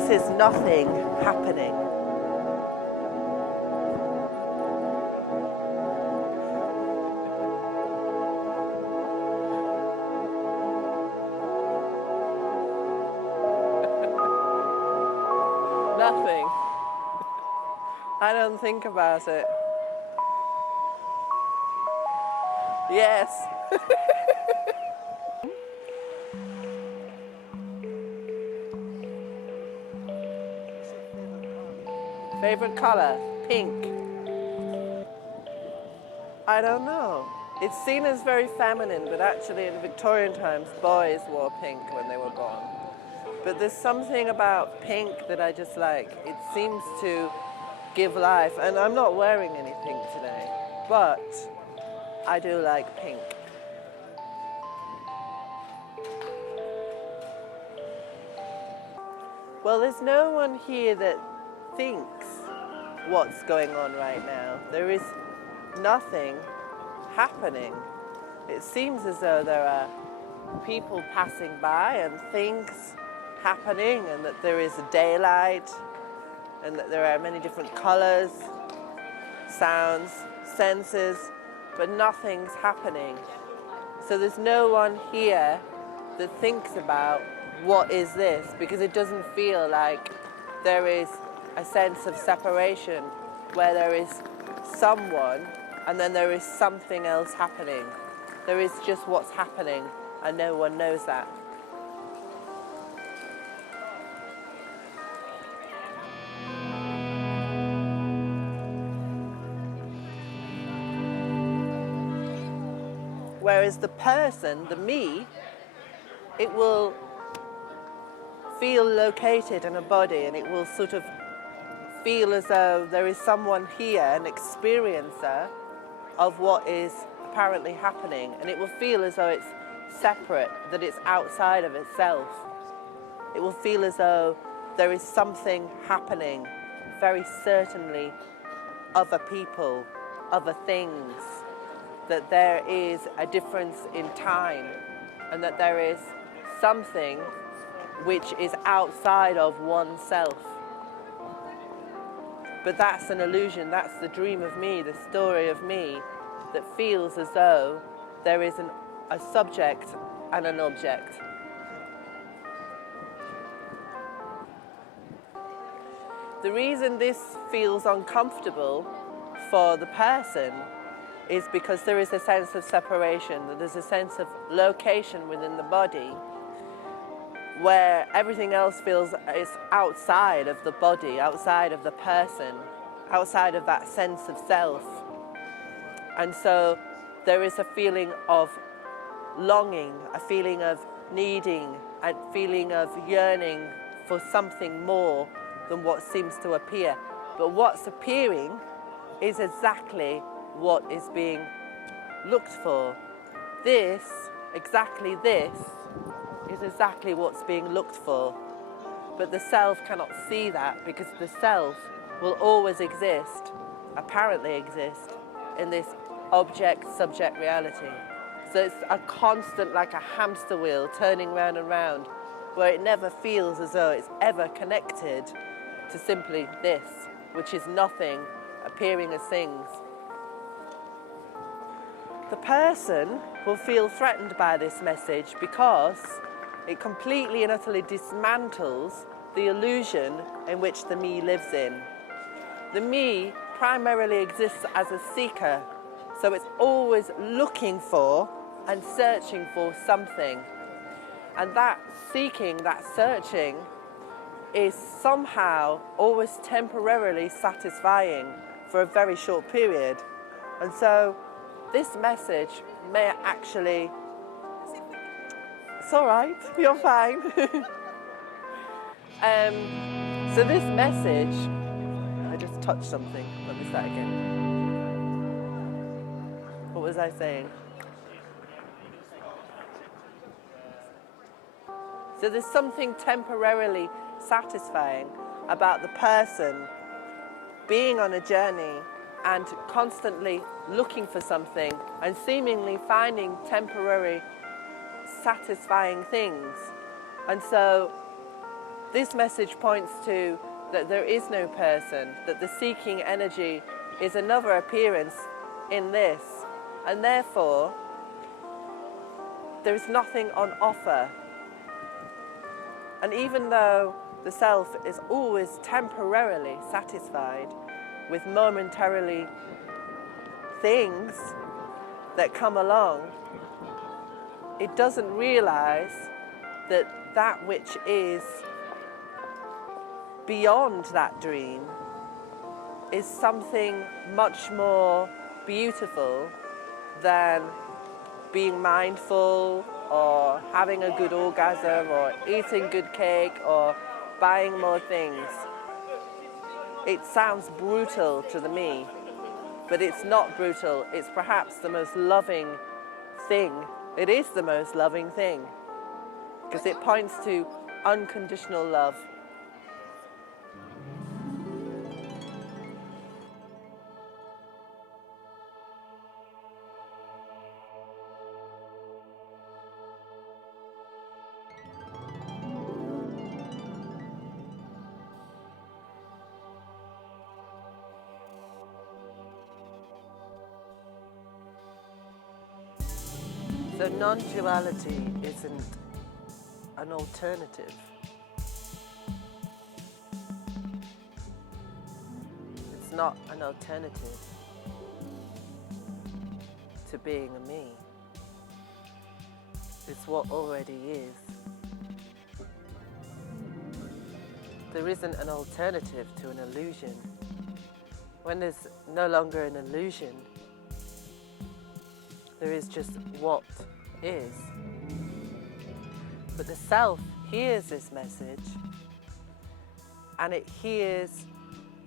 This is nothing happening. Nothing. I don't think about it. Yes. Favorite color? Pink. I don't know. It's seen as very feminine, but actually in Victorian times, boys wore pink when they were born. But there's something about pink that I just like. It seems to give life, and I'm not wearing anything today, but I do like pink. Well, there's no one here that thinks what's going on right now. There is nothing happening. It seems as though there are people passing by and things happening, and that there is daylight, and that there are many different colors, sounds, senses, but nothing's happening. So there's no one here that thinks about what is this, because it doesn't feel like there is a sense of separation where there is someone and then there is something else happening. There is just what's happening, and no one knows that. Whereas the person, the me, it will feel located in a body, and it will sort of feel as though there is someone here, an experiencer of what is apparently happening, and it will feel as though it's separate, that it's outside of itself. It will feel as though there is something happening, very certainly other people, other things, that there is a difference in time, and that there is something which is outside of oneself. But that's an illusion, that's the dream of me, the story of me, that feels as though there is a subject and an object. The reason this feels uncomfortable for the person is because there is a sense of separation, that there's a sense of location within the body where everything else feels is outside of the body, outside of the person, outside of that sense of self. And so there is a feeling of longing, a feeling of needing, a feeling of yearning for something more than what seems to appear. But what's appearing is exactly what is being looked for. This, exactly this, is exactly what's being looked for. But the self cannot see that, because the self will always exist, apparently exist, in this object-subject reality. So it's a constant, like a hamster wheel, turning round and round, where it never feels as though it's ever connected to simply this, which is nothing appearing as things. The person will feel threatened by this message because it completely and utterly dismantles the illusion in which the me lives in. The me primarily exists as a seeker, so it's always looking for and searching for something. And that seeking, that searching, is somehow always temporarily satisfying for a very short period. And so this message may actually... It's all right, you're fine. So this message... I just touched something. Let me start again. What was I saying? So there's something temporarily satisfying about the person being on a journey and constantly looking for something and seemingly finding temporary satisfying things. And so This message points to that there is no person, that the seeking energy is another appearance in this, and therefore there is nothing on offer. And even though the self is always temporarily satisfied with momentarily things that come along, it doesn't realize that that which is beyond that dream is something much more beautiful than being mindful or having a good orgasm or eating good cake or buying more things. It sounds brutal to the me, but it's not brutal. It's perhaps the most loving thing. It is the most loving thing because it points to unconditional love. So non-duality isn't an alternative. It's not an alternative to being a me. It's what already is. There isn't an alternative to an illusion. When there's no longer an illusion, there is just what is. But the self hears this message, and it hears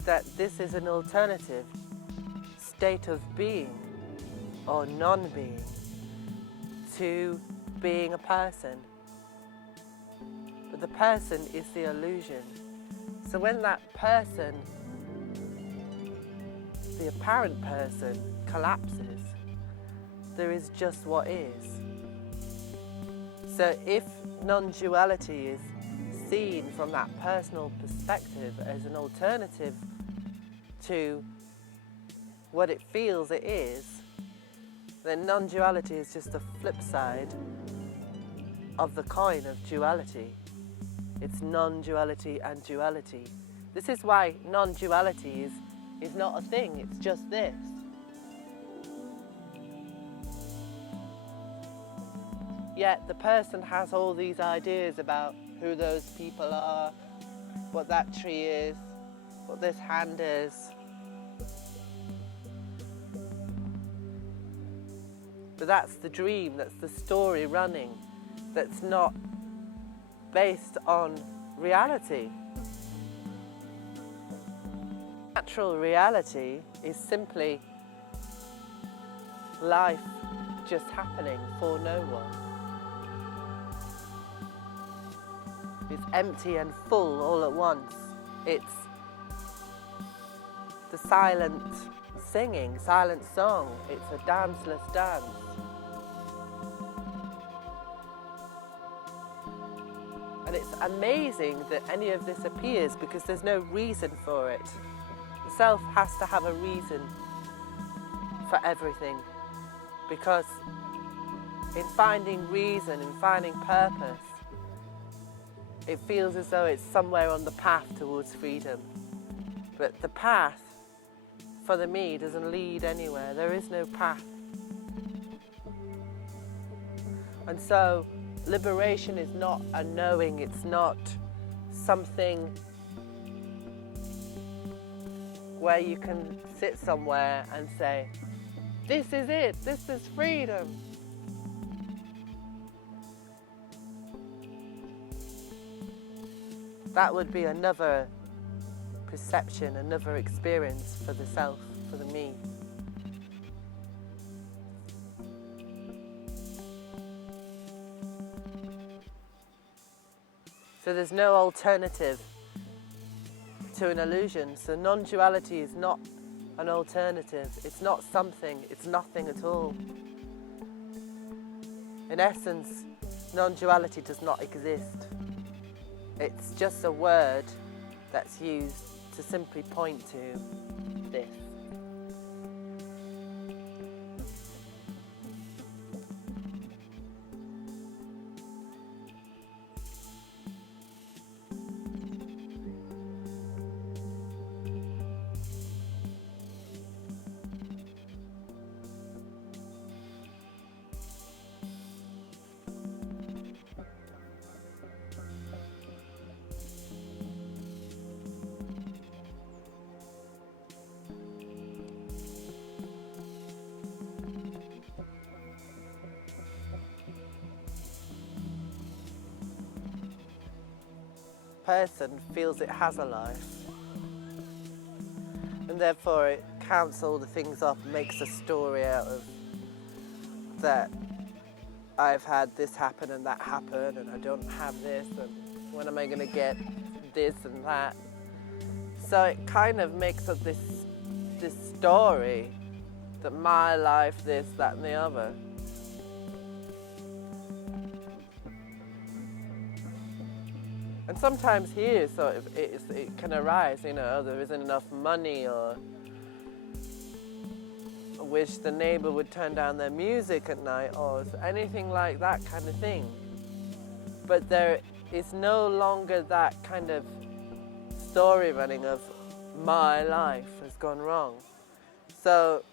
that this is an alternative state of being or non-being to being a person. But the person is the illusion. So when that person, the apparent person, collapses, there is just what is. So if non-duality is seen from that personal perspective as an alternative to what it feels it is, then non-duality is just the flip side of the coin of duality. It's non-duality and duality. This is why non-duality is not a thing, it's just this. Yet the person has all these ideas about who those people are, what that tree is, what this hand is. But that's the dream, that's the story running, that's not based on reality. Natural reality is simply life just happening for no one. It's empty and full all at once. It's the silent singing, silent song. It's a danceless dance. And it's amazing that any of this appears because there's no reason for it. The self has to have a reason for everything, because in finding reason, in finding purpose, it feels as though it's somewhere on the path towards freedom. But the path for the me doesn't lead anywhere. There is no path. And so liberation is not a knowing, it's not something where you can sit somewhere and say, this is it, this is freedom. That would be another perception, another experience for the self, for the me. So there's no alternative to an illusion. So non-duality is not an alternative. It's not something, it's nothing at all. In essence, non-duality does not exist. It's just a word that's used to simply point to this. Person feels it has a life, and therefore it counts all the things up, makes a story out of that. I've had this happen and that happen, and I don't have this, and when am I going to get this and that? So it kind of makes up this story that my life, this, that, and the other. And sometimes here, sort of, it can arise, oh, there isn't enough money, or I wish the neighbour would turn down their music at night, or anything like that kind of thing. But there is no longer that kind of story running of my life has gone wrong. So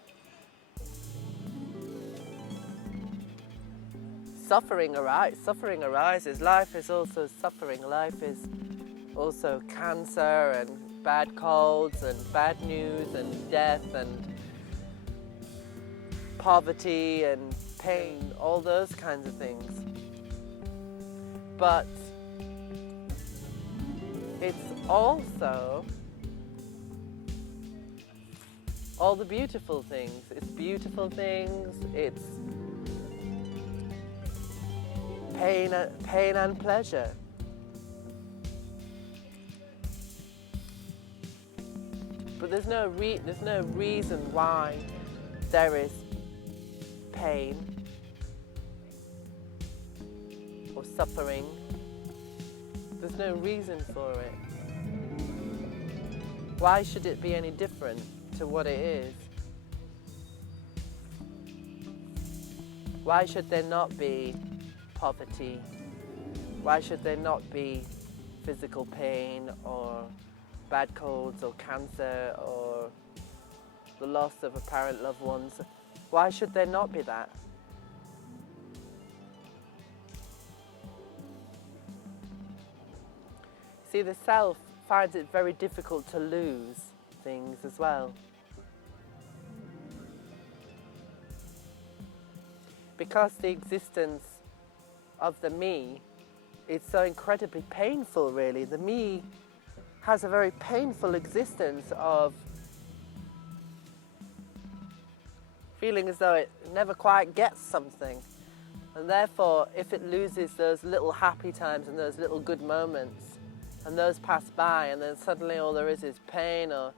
suffering arises. Life is also suffering. Life is also cancer and bad colds and bad news and death and poverty and pain, all those kinds of things. But it's also all the beautiful things. It's beautiful things, it's pain and pleasure. But there's no reason why there is pain or suffering. There's no reason for it. Why should it be any different to what it is? Why should there not be poverty? Why should there not be physical pain or bad colds or cancer or the loss of apparent loved ones? Why should there not be that? See, the self finds it very difficult to lose things as well. Because the existence of the me is so incredibly painful, really. The me has a very painful existence of feeling as though it never quite gets something. And therefore, if it loses those little happy times and those little good moments, and those pass by, and then suddenly all there is pain or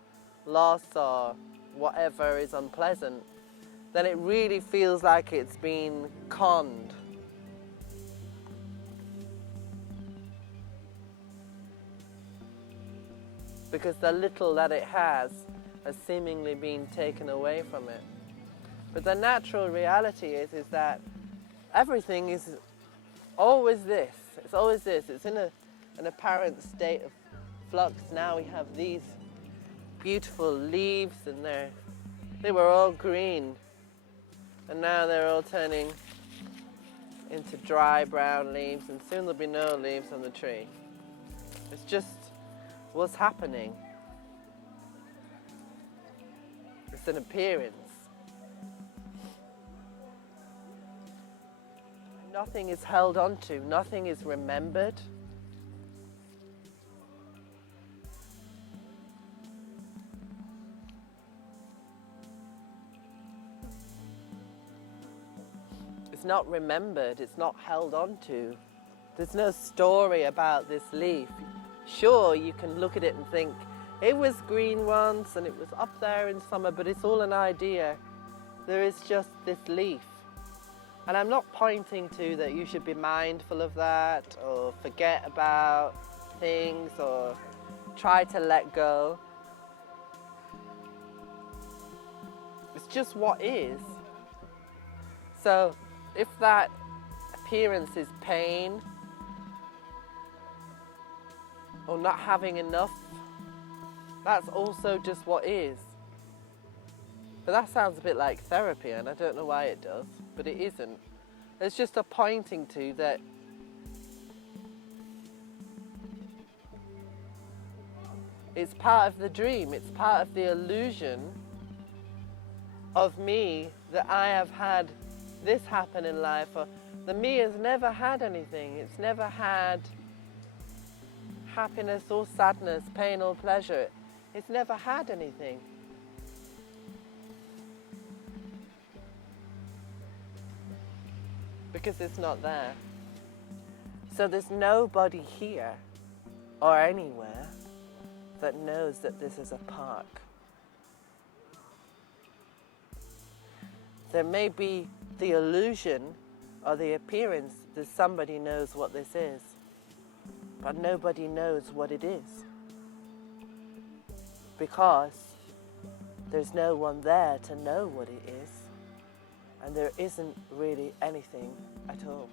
loss or whatever is unpleasant, then it really feels like it's been conned. Because the little that it has seemingly been taken away from it. But the natural reality is that everything is always this. It's always this. It's in an apparent state of flux. Now we have these beautiful leaves, and they were all green, and now they're all turning into dry brown leaves, and soon there'll be no leaves on the tree. It's just what's happening. It's an appearance. Nothing is held onto, nothing is remembered. It's not remembered, it's not held onto. There's no story about this leaf. Sure, you can look at it and think, it was green once and it was up there in summer, but it's all an idea. There is just this leaf. And I'm not pointing to that you should be mindful of that or forget about things or try to let go. It's just what is. So if that appearance is pain or not having enough, that's also just what is. But that sounds a bit like therapy, and I don't know why it does, but it isn't. It's just a pointing to that it's part of the dream, it's part of the illusion of me that I have had this happen in life, or the me has never had anything. It's never had happiness or sadness, pain or pleasure. It's never had anything. Because it's not there. So there's nobody here or anywhere that knows that this is a park. There may be the illusion or the appearance that somebody knows what this is, but nobody knows what it is, because there's no one there to know what it is, and there isn't really anything at all.